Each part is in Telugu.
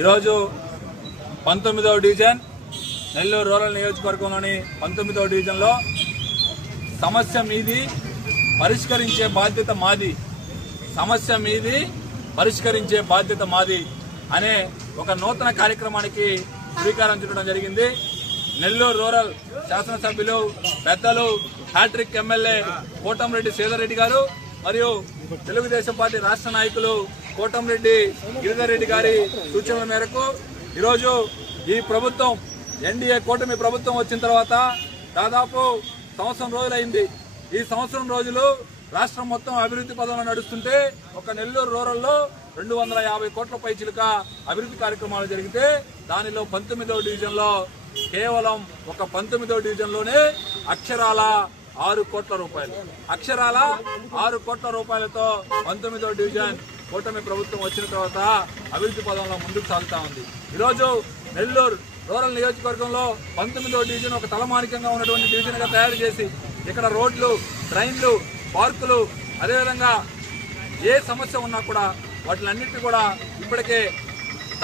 ఈరోజు 19వ డివిజన్ నెల్లూరు రూరల్ నియోజకవర్గంలోని 19వ డివిజన్లో సమస్య మీది పరిష్కరించే బాధ్యత మాది, సమస్య మీది పరిష్కరించే బాధ్యత మాది అనే ఒక నూతన కార్యక్రమానికి శ్రీకారం చుట్టడం జరిగింది. నెల్లూరు రూరల్ శాసనసభ్యులు పెద్దలు హ్యాట్రిక్ ఎమ్మెల్యే కోటంరెడ్డి శ్రీధర్ రెడ్డి గారు మరియు తెలుగుదేశం పార్టీ రాష్ట్ర నాయకులు కోటంరెడ్డి గిరిధర్ రెడ్డి గారి సూచనల మేరకు ఈరోజు ఈ ప్రభుత్వం ఎన్డీఏ కూటమి ప్రభుత్వం వచ్చిన తర్వాత దాదాపు సంవత్సరం రోజులైంది. ఈ సంవత్సరం రోజులు రాష్ట్రం మొత్తం అభివృద్ధి పదంలో నడుస్తుంటే ఒక నెల్లూరు రూరల్లో 250 కోట్ల పైచిలుక అభివృద్ధి కార్యక్రమాలు జరిగితే దానిలో 19వ డివిజన్లో కేవలం ఒక 19వ డివిజన్లోనే అక్షరాల 6 కోట్ల రూపాయలు, అక్షరాల 6 కోట్ల రూపాయలతో 19వ డివిజన్ కూటమి ప్రభుత్వం వచ్చిన తర్వాత అభివృద్ధి పదంలో ముందుకు సాగుతా ఉంది. ఈరోజు నెల్లూరు రూరల్ నియోజకవర్గంలో 19వ డివిజన్ ఒక తలమానికంగా ఉన్నటువంటి డివిజన్ గా తయారు చేసి ఇక్కడ రోడ్లు, ట్రైన్లు, పార్కులు, అదేవిధంగా ఏ సమస్య ఉన్నా కూడా వాటిలన్నింటినీ కూడా ఇప్పటికే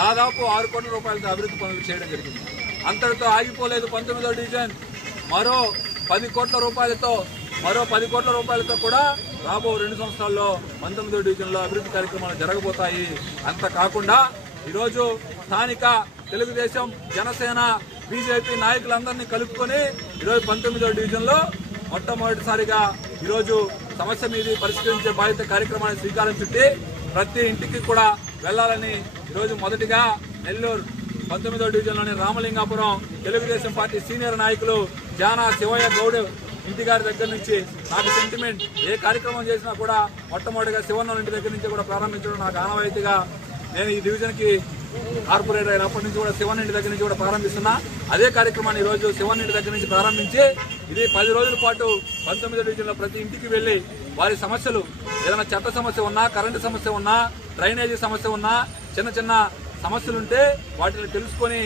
దాదాపు 6 కోట్ల రూపాయలతో అభివృద్ధి పనులు చేయడం జరిగింది. అంతటితో ఆగిపోలేదు. 19వ డివిజన్ మరో 10 కోట్ల రూపాయలతో కూడా రాబో 2 సంవత్సరాల్లో 19వ డివిజన్లో అభివృద్ధి కార్యక్రమాలు జరగబోతాయి. అంతకాకుండా ఈరోజు స్థానిక తెలుగుదేశం, జనసేన, బీజేపీ నాయకులందరినీ కలుపుకొని ఈరోజు 19వ డివిజన్లో మొట్టమొదటిసారిగా ఈరోజు సమస్య మీద పరిష్కరించే బాధ్యత కార్యక్రమాన్ని శ్రీకారం చుట్టి ప్రతి ఇంటికి కూడా వెళ్లాలని ఈరోజు మొదటిగా నెల్లూరు 19వ డివిజన్లోని రామలింగాపురం తెలుగుదేశం పార్టీ సీనియర్ నాయకులు జానా శివయ్య గౌడ్ ఇంటి గారి దగ్గర నుంచి నాకు సెంటిమెంట్, ఏ కార్యక్రమం చేసినా కూడా మొట్టమొదటిగా శివన్న ఇంటి దగ్గర నుంచి కూడా ప్రారంభించడం నాకు ఆనవాయితీగా నేను ఈ డివిజన్కి కార్పొరేటర్ అయినప్పటి నుంచి కూడా శివన్ ఇంటి దగ్గర నుంచి కూడా ప్రారంభిస్తున్నా. అదే కార్యక్రమాన్ని ఈరోజు శివన్ ఇంటి దగ్గర నుంచి ప్రారంభించి ఇది 10 రోజుల పాటు 19వ డివిజన్లో ప్రతి ఇంటికి వెళ్లి వారి సమస్యలు, ఏదైనా చెత్త సమస్య ఉన్నా, కరెంటు సమస్య ఉన్నా, డ్రైనేజీ సమస్య ఉన్నా, చిన్న చిన్న సమస్యలుంటే వాటిని తెలుసుకొని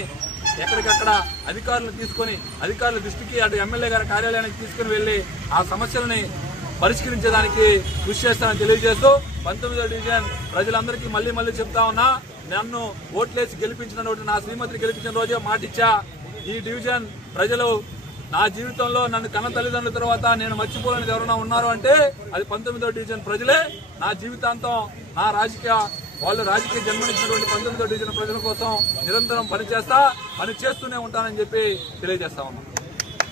ఎక్కడికక్కడ అధికారులను తీసుకొని అధికారుల దృష్టికి అటు ఎమ్మెల్యే గారి కార్యాలయానికి తీసుకుని వెళ్లి ఆ సమస్యలని పరిష్కరించడానికి కృషి చేస్తానని తెలియజేస్తూ 19వ డివిజన్ ప్రజలందరికీ మళ్లీ చెప్తా ఉన్నా, నన్ను ఓట్లేసి గెలిపించిన నా శ్రీమతిని గెలిపించిన రోజే మాటిచ్చా. ఈ డివిజన్ ప్రజలు నా జీవితంలో నన్ను కన్న తల్లిదండ్రుల తర్వాత నేను మర్చిపోలేనిది ఎవరైనా ఉన్నారు అంటే అది 19వ డివిజన్ ప్రజలే. నా జీవితాంతం నా రాజకీయ జన్మనిచ్చినటువంటి 19వ డివిజన్ ప్రజల కోసం నిరంతరం పనిచేస్తూనే ఉంటానని చెప్పి తెలియజేస్తా ఉన్నాం.